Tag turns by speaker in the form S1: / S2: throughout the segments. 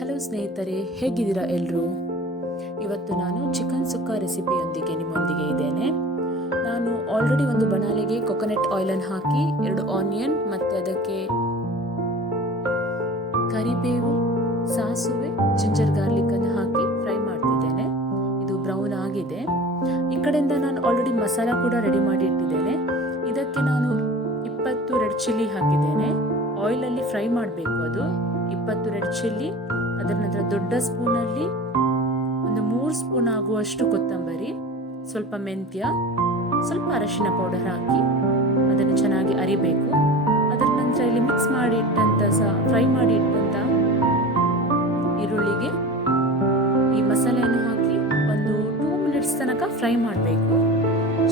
S1: Hello ಸ್ನೇಹಿತರೆ, ಹೇಗಿದ್ದೀರಾ ಎಲ್ಲರೂ ಇವತ್ತು ನಾನು ಚಿಕನ್ ಸುಕ್ಕ ರೆಸಿಪಿಯೊಂದಿಗೆ ನಿಮ್ಮೊಂದಿಗೆ ಇದ್ದೇನೆ. ನಾನು ಆಲ್ರೆಡಿ ಒಂದು ಬಣಾಲೆಗೆ ಕೊಕೊನಟ್ ಆಯಿಲನ್ನು ಹಾಕಿ, ಎರಡು ಆನಿಯನ್ ಮತ್ತು ಅದಕ್ಕೆ ಕರಿಬೇವು, ಸಾಸುವೆ ಜಿಂಜರ್ ಗಾರ್ಲಿಕ್ಕನ್ನು ಹಾಕಿ ಫ್ರೈ ಮಾಡ್ತಿದ್ದೇನೆ. ಇದು ಬ್ರೌನ್ ಆಗಿದೆ. ಈ ಕಡೆಯಿಂದ ನಾನು ಆಲ್ರೆಡಿ ಮಸಾಲ ಕೂಡ ರೆಡಿ ಮಾಡಿ ಇಟ್ಟಿದ್ದೇನೆ ಇದಕ್ಕೆ ನಾನು ಇಪ್ಪತ್ತು ರೆಡ್ ಚಿಲ್ಲಿ ಹಾಕಿದ್ದೇನೆ. ಆಯಿಲಲ್ಲಿ ಫ್ರೈ ಮಾಡಬೇಕು ಅದು. ಇಪ್ಪತ್ತು ರೆಡ್ ಚಿಲ್ಲಿ ಅದರ ನಂತರ ದೊಡ್ಡ ಸ್ಪೂನಲ್ಲಿ ಒಂದು ಮೂರು ಸ್ಪೂನ್ ಆಗುವಷ್ಟು ಕೊತ್ತಂಬರಿ, ಸ್ವಲ್ಪ ಮೆಂತ್ಯ, ಸ್ವಲ್ಪ ಅರಶಿನ ಪೌಡರ್ ಹಾಕಿ ಅದನ್ನು ಚೆನ್ನಾಗಿ ಅರಿಬೇಕು. ಅದರ ನಂತರ ಇಲ್ಲಿ ಮಿಕ್ಸ್ ಮಾಡಿ ಇಟ್ಟಂತ ಸಹ ಫ್ರೈ ಮಾಡಿ ಇಟ್ಟಂತ ಈರುಳ್ಳಿಗೆ ಈ ಮಸಾಲೆಯನ್ನು ಹಾಕಿ ಒಂದು ಟೂ ಮಿನಿಟ್ಸ್ ತನಕ ಫ್ರೈ ಮಾಡಬೇಕು.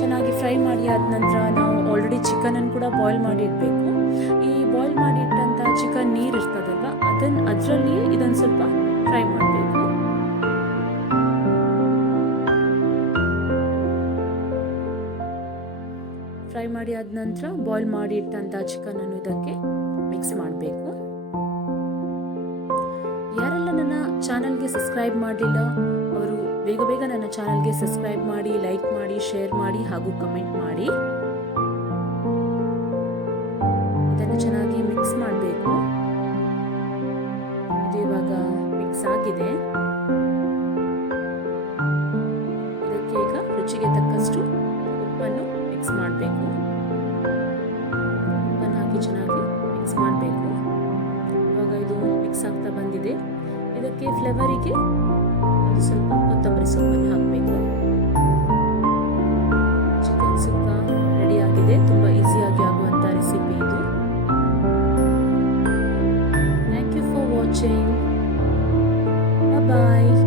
S1: ಚೆನ್ನಾಗಿ ಫ್ರೈ ಮಾಡಿ ಆದ ನಂತರ ನಾವು ಆಲ್ರೆಡಿ ಚಿಕನನ್ನು ಕೂಡ ಬಾಯ್ಲ್ ಮಾಡಿ ಇಡಬೇಕು. ಈ ಬಾಯ್ಲ್ ಮಾಡಿ ಇಟ್ಟಂಥ ಚಿಕನ್ ನೀರು ಇರ್ತದಲ್ಲ ಅದನ್ನು ಅದರಲ್ಲಿಯೇ ಇದನ್ನು ಸ್ವಲ್ಪ ಫ್ರೈ ಮಾಡಬೇಕು. ಫ್ರೈ ಮಾಡಿ ಆದ ನಂತರ ಬಾಯ್ಲ್ ಮಾಡಿ ಇಟ್ಟಂಥ ಚಿಕನನ್ನು ಇದಕ್ಕೆ ಮಿಕ್ಸ್ ಮಾಡಬೇಕು. ಯಾರೆಲ್ಲ ನನ್ನ ಚಾನಲ್ಗೆ ಸಬ್ಸ್ಕ್ರೈಬ್ ಮಾಡಲಿಲ್ಲ, ಅವರು ಬೇಗ ಬೇಗ ನನ್ನ ಚಾನಲ್ಗೆ ಸಬ್ಸ್ಕ್ರೈಬ್ ಮಾಡಿ ಲೈಕ್ ಮಾಡಿ ಶೇರ್ ಮಾಡಿ ಹಾಗೂ ಕಮೆಂಟ್ ಮಾಡಿ. ಇದನ್ನು ಚೆನ್ನಾಗಿ ಮಿಕ್ಸ್ ಮಾಡಬೇಕು. ಇವಾಗ ಮಿಕ್ಸ್ ಆಗಿದೆ. ಇದಕ್ಕೆ ಈಗ ರುಚಿಗೆ ತಕ್ಕಷ್ಟು ಉಪ್ಪನ್ನು ಮಿಕ್ಸ್ ಮಾಡಬೇಕು. ಉಪ್ಪನ್ನು ಹಾಕಿ ಚೆನ್ನಾಗಿ ಮಿಕ್ಸ್ ಮಾಡಬೇಕು. ಇವಾಗ ಇದು ಮಿಕ್ಸ್ ಆಗ್ತಾ ಬಂದಿದೆ. ಇದಕ್ಕೆ ಫ್ಲೇವರಿಗೆ ಒಂದು ಸ್ವಲ್ಪ ಕೊತ್ತಂಬರಿ ಸೊಪ್ಪನ್ನು ಹಾಕಬೇಕು. ಚಿಕನ್ ಸುಕ್ಕ ರೆಡಿ ಆಗಿದೆ. ತುಂಬ ಈಸಿಯಾಗಿ ಆಗುವಂಥ ರೆಸಿಪಿ ಇದು. Thank you for watching Bye.